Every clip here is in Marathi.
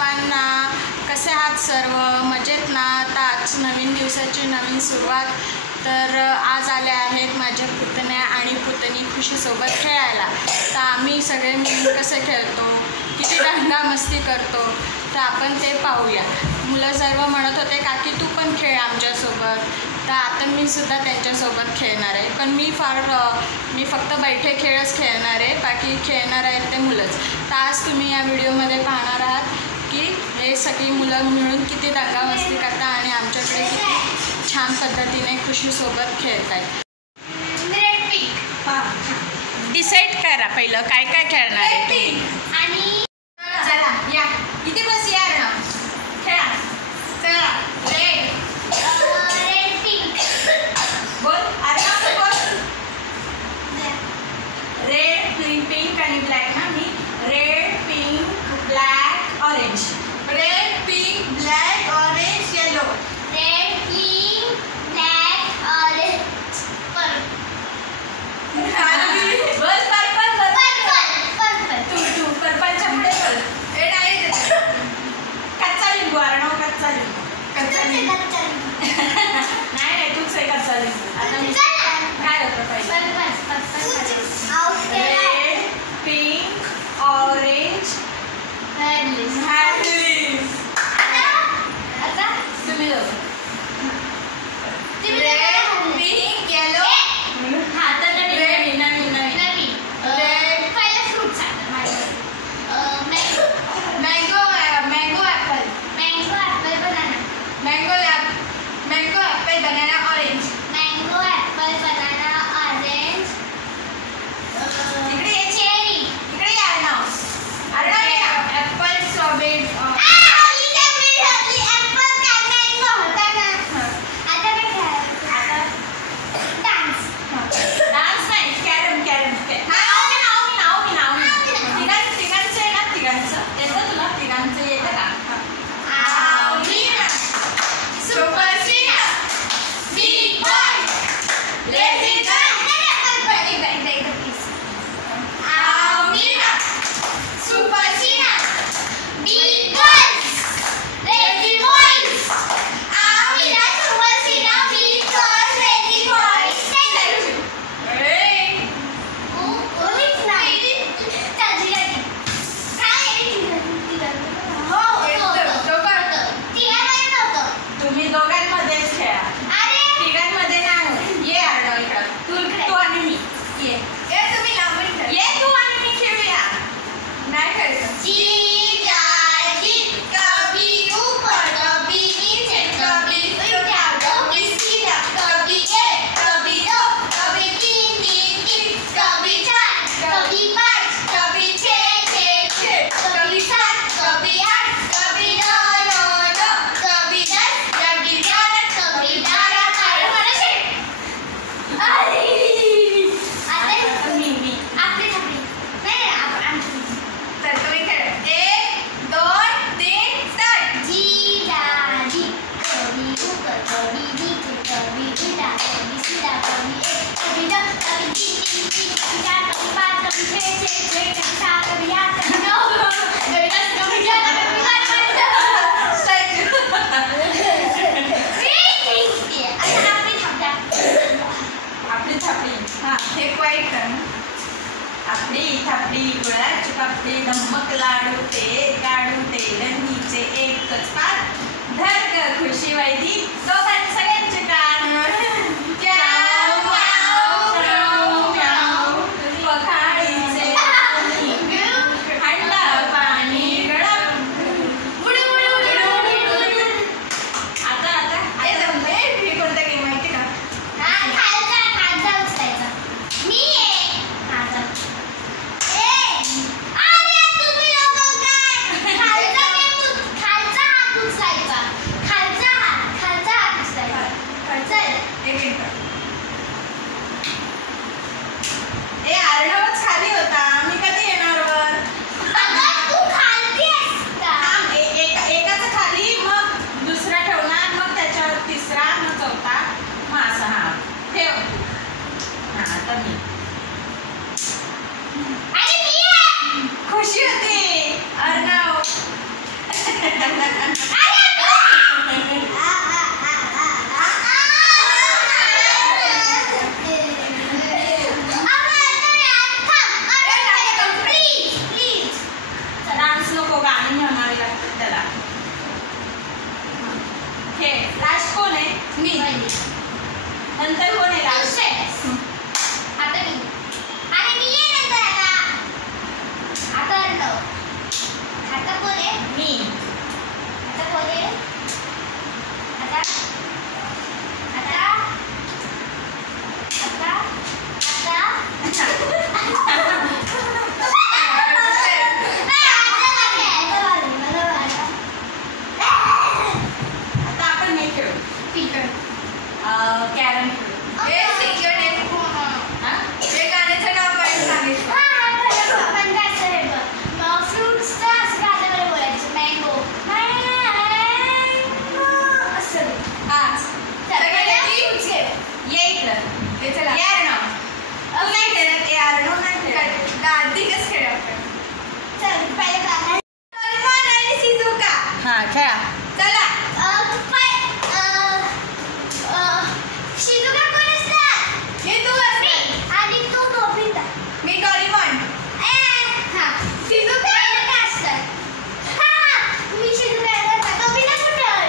सर्वांना. कसे आहात सर्व? मजेत ना? आता आज नवीन दिवसाची नवीन सुरुवात. तर आज आले आहेत माझ्या पुतण्या आणि पुतणी खुशीसोबत खेळायला. तर आम्ही सगळे मिळून कसे खेळतो, किती दंगा मस्ती करतो, तर आपण ते पाहूया. मुलं सर्व म्हणत होते काकी तू पण खेळ आमच्यासोबत. तर आता मी सुद्धा त्यांच्यासोबत खेळणार आहे. पण मी फक्त बैठे खेळच खेळणार आहे, बाकी खेळणार आहेत ते मुलंच. तर आज तुम्ही या व्हिडिओमध्ये पाहणार आहात की हे सगळी मुलं मिळून किती दंगा मस्ती करतात आणि आमच्याकडे किती छान पद्धतीने खुशीसोबत खेळत आहेत. डिसाईड करा पहिलं काय काय खेळणार आहे तुम्ही. आणि चला या किती बस या ना खेळा. चला रेड पिंक बोल. अरे बोल. रेड पिंक आणि ब्लॅक ना. मी red pink black orange. Red pink black orange yellow. Red pink black orange बस पर्पल. पर्पल तू पर्पलच्या पुढे बोल. ए नाही कच्चा लिंबू. अर्णव कच्चा लिंबू. नाही तूच आहे कच्चा लिंबू. आता मी काय होतं पहिले. रेड पिंक ऑरेंज तुम्ही दोघं. Red pink yellow. Mango apple banana orange. इकडे ये. चेरी. इकडे या ना. अरे एप्पल स्ट्रॉबेरी. ऍपल काय मँगो होता. मी आता बोले आता आता आता आता आपण हे खेळू कॅरम खेळू. हा खेळा. चला आणि तू नोबिता मी डोरेमॉन. मी शिजुका नोबिता कुठे आहे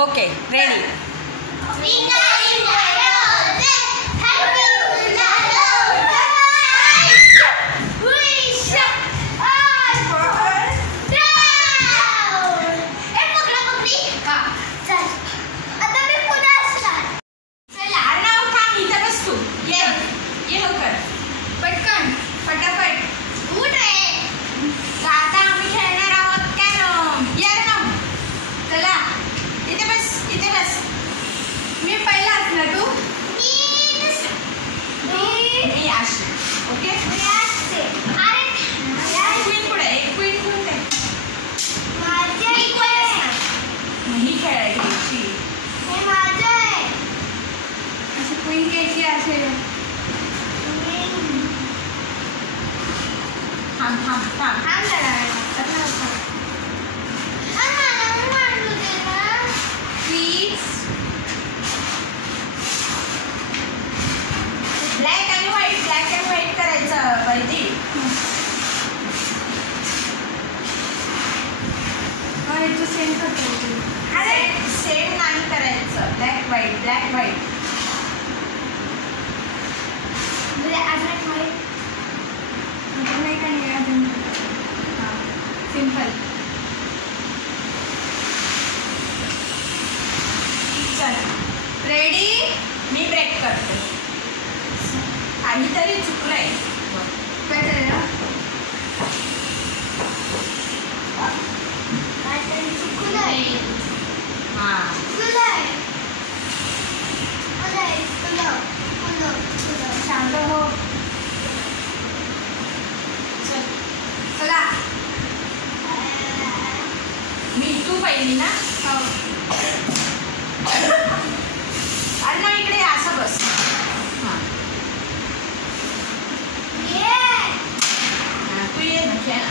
ओके रेडी. ब्लॅक आणि व्हाईट करायचं वैदी. सेम नाही करायचं. Black white simple. चल रेडी. मी ब्रेक करते. काहीतरी चुकलंय. काय करायला शांत हो. चला मी तू पहिली ना. अण्णा इकडे असं बस. तू ये ना खेळ.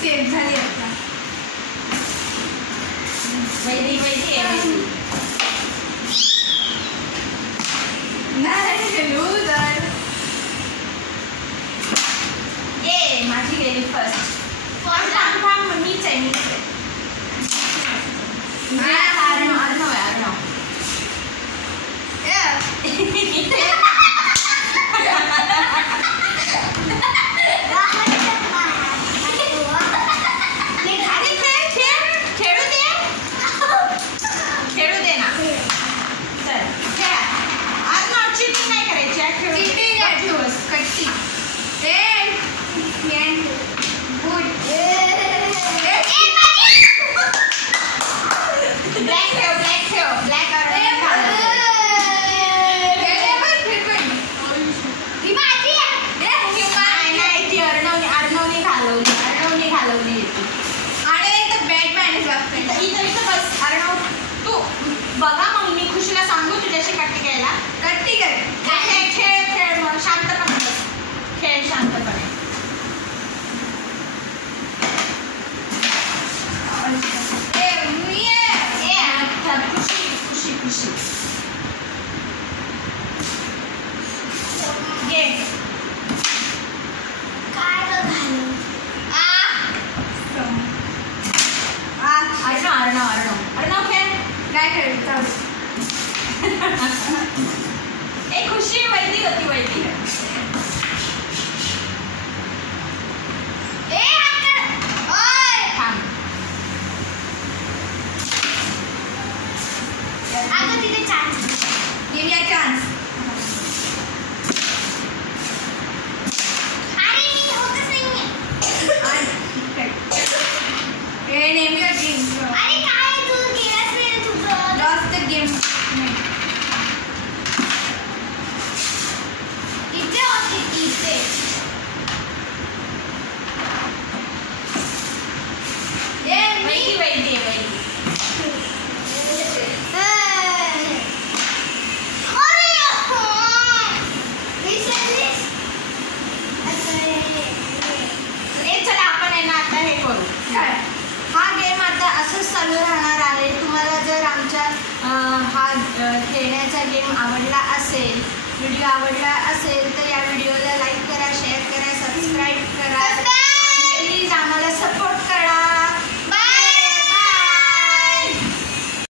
सेफ झाली आता. वैदी नाही लूजर. ये माझी गेली फर्स्ट. थांब मीच आहे. अर्णव खेळू दे ना. चल खेळा. अर्णव चिटिंग नाही करायची. खेळू कट्टी एक खुशी वैदी होती वैदी चालू राहणार आहे. तुम्हाला जर आमच्या हा खेळण्याचा गेम आवडला असेल, व्हिडिओ आवडला असेल तर या व्हिडिओला लाईक करा, शेअर करा, सबस्क्राईब करा, प्लीज आम्हाला सपोर्ट